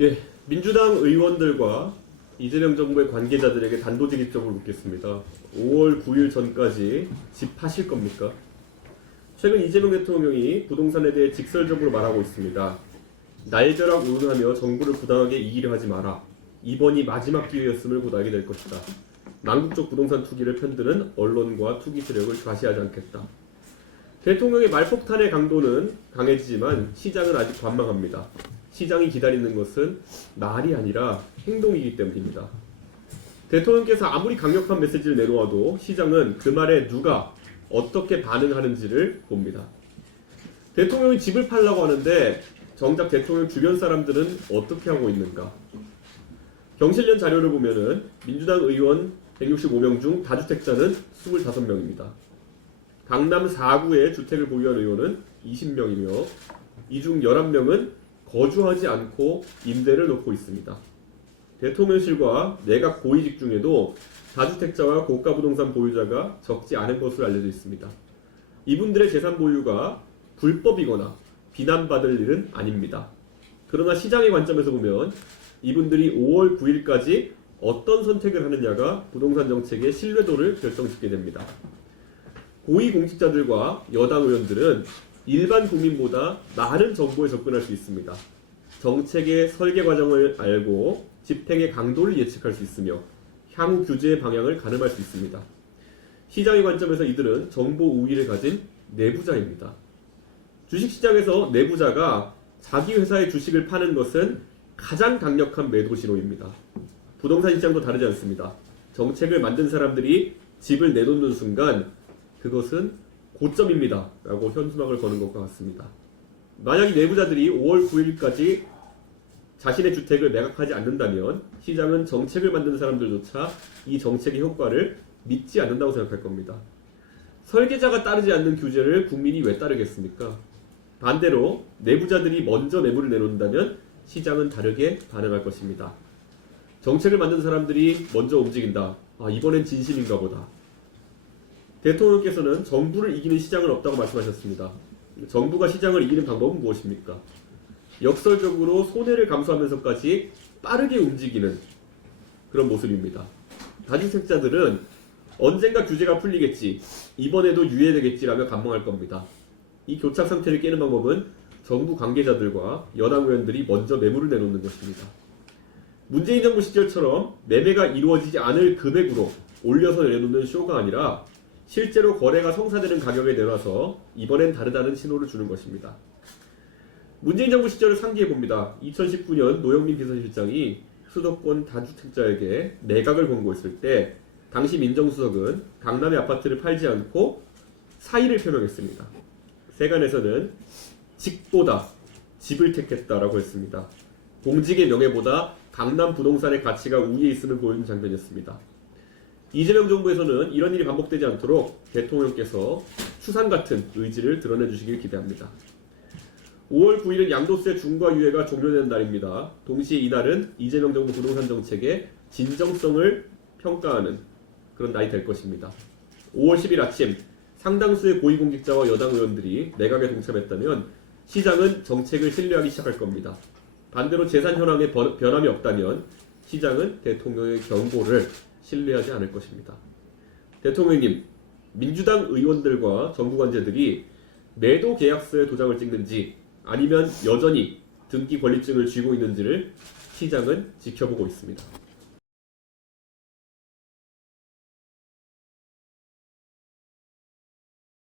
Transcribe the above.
예, 민주당 의원들과 이재명 정부의 관계자들에게 단도직입적으로 묻겠습니다. 5월 9일 전까지 집 파실 겁니까? 최근 이재명 대통령이 부동산에 대해 직설적으로 말하고 있습니다. 날벼락 운운하며 정부를 부당하게 이기려 하지 마라. 이번이 마지막 기회였음을 곧 알게 될 것이다. 망국적 부동산 투기를 편드는 언론과 투기 세력을 좌시하지 않겠다. 대통령의 말폭탄의 강도는 강해지지만 시장은 아직 관망합니다. 시장이 기다리는 것은 말이 아니라 행동이기 때문입니다. 대통령께서 아무리 강력한 메시지를 내놓아도 시장은 그 말에 누가 어떻게 반응하는지를 봅니다. 대통령이 집을 팔라고 하는데 정작 대통령 주변 사람들은 어떻게 하고 있는가? 경실련 자료를 보면은 민주당 의원 165명 중 다주택자는 25명입니다. 강남 4구에 주택을 보유한 의원은 20명이며 이 중 11명은 거주하지 않고 임대를 놓고 있습니다. 대통령실과 내각 고위직 중에도 다주택자와 고가 부동산 보유자가 적지 않은 것으로 알려져 있습니다. 이분들의 재산 보유가 불법이거나 비난받을 일은 아닙니다. 그러나 시장의 관점에서 보면 이분들이 5월 9일까지 어떤 선택을 하느냐가 부동산 정책의 신뢰도를 결정짓게 됩니다. 고위공직자들과 여당 의원들은 일반 국민보다 많은 정보에 접근할 수 있습니다. 정책의 설계 과정을 알고 집행의 강도를 예측할 수 있으며 향후 규제의 방향을 가늠할 수 있습니다. 시장의 관점에서 이들은 정보 우위를 가진 내부자입니다. 주식시장에서 내부자가 자기 회사의 주식을 파는 것은 가장 강력한 매도 신호입니다. 부동산 시장도 다르지 않습니다. 정책을 만든 사람들이 집을 내놓는 순간 그것은 고점입니다. 라고 현수막을 거는 것과 같습니다. 만약 이 내부자들이 5월 9일까지 자신의 주택을 매각하지 않는다면 시장은 정책을 만든 사람들조차 이 정책의 효과를 믿지 않는다고 생각할 겁니다. 설계자가 따르지 않는 규제를 국민이 왜 따르겠습니까? 반대로 내부자들이 먼저 매물을 내놓는다면 시장은 다르게 반응할 것입니다. 정책을 만든 사람들이 먼저 움직인다. 이번엔 진심인가 보다. 대통령께서는 정부를 이기는 시장은 없다고 말씀하셨습니다. 정부가 시장을 이기는 방법은 무엇입니까? 역설적으로 손해를 감수하면서까지 빠르게 움직이는 그런 모습입니다. 다주택자들은 언젠가 규제가 풀리겠지, 이번에도 유예되겠지라며 감망할 겁니다. 이 교착 상태를 깨는 방법은 정부 관계자들과 여당 의원들이 먼저 매물을 내놓는 것입니다. 문재인 정부 시절처럼 매매가 이루어지지 않을 금액으로 올려서 내놓는 쇼가 아니라 실제로 거래가 성사되는 가격에 내놔서 이번엔 다르다는 신호를 주는 것입니다. 문재인 정부 시절을 상기해봅니다. 2019년 노영민 비서실장이 수도권 다주택자에게 매각을 권고했을 때 당시 민정수석은 강남의 아파트를 팔지 않고 사의를 표명했습니다. 세간에서는 직보다 집을 택했다라고 했습니다. 공직의 명예보다 강남 부동산의 가치가 우위에 있음을 보여준 장면이었습니다. 이재명 정부에서는 이런 일이 반복되지 않도록 대통령께서 추상 같은 의지를 드러내주시길 기대합니다. 5월 9일은 양도세 중과 유예가 종료되는 날입니다. 동시에 이날은 이재명 정부 부동산 정책의 진정성을 평가하는 그런 날이 될 것입니다. 5월 10일 아침 상당수의 고위공직자와 여당 의원들이 매각에 동참했다면 시장은 정책을 신뢰하기 시작할 겁니다. 반대로 재산 현황에 변함이 없다면 시장은 대통령의 경고를 신뢰하지 않을 것입니다. 대통령님, 민주당 의원들과 정부 관계자들이 매도 계약서에 도장을 찍는지 아니면 여전히 등기 권리증을 쥐고 있는지를 시장은 지켜보고 있습니다.